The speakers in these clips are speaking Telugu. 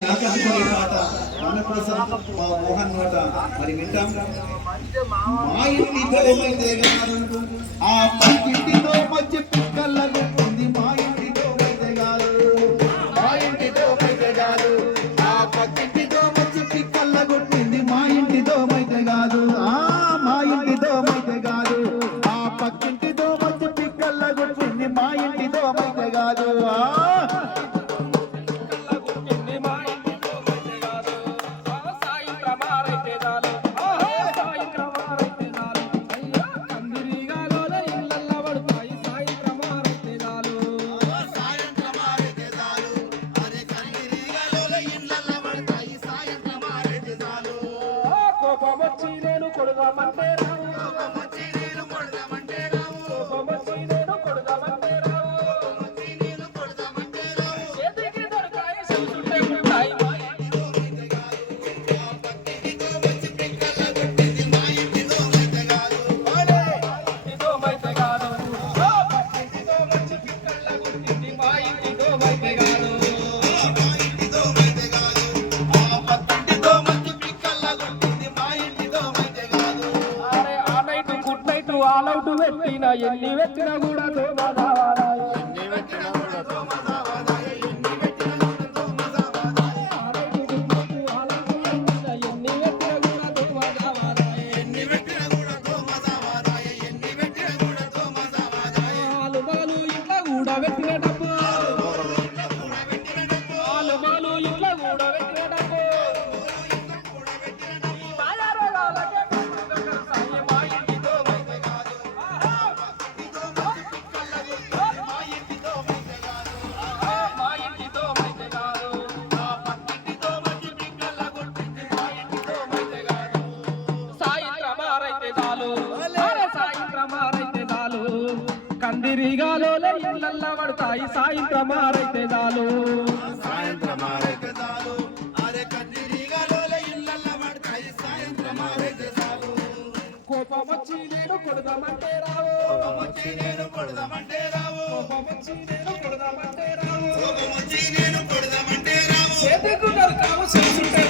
ఆకాశవాణి పాట మన కోసం మా మోహన్ నోట మరి వింటాం. మా ఇంటి దోమైతే గారు ఆ పక్కింటితో మధ్య పిక్కలకు ఉంది. మా ఇంటి దోమైతే గారు మా ఇంటి దోమైతే గారు ఆ పక్కింటితో మధ్య పిక్కలకు ఉంది. మా ఇంటి దోమైతే కాదు మా ఇంటి దోమైతే కాదు ఆ పక్కింటితో మధ్య పిక్కలకు ఉంది. మా ఇంటి దోమైతే కాదు ఆలౌటు పెట్టిన ఎన్ని పెట్టినా కూడా పెట్టిన డబ్బు ఇంట్లో కూడా పెట్టిన డబ్బు కందిరిగాలో ఇళ్ళల్లో పడతాయి సాయంత్రం ఆరైతే చాలు కోపం వచ్చి నేను కొడదామంటే రావు చేతుకు దొరకావు చూసుంటే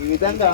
ఈ విధంగా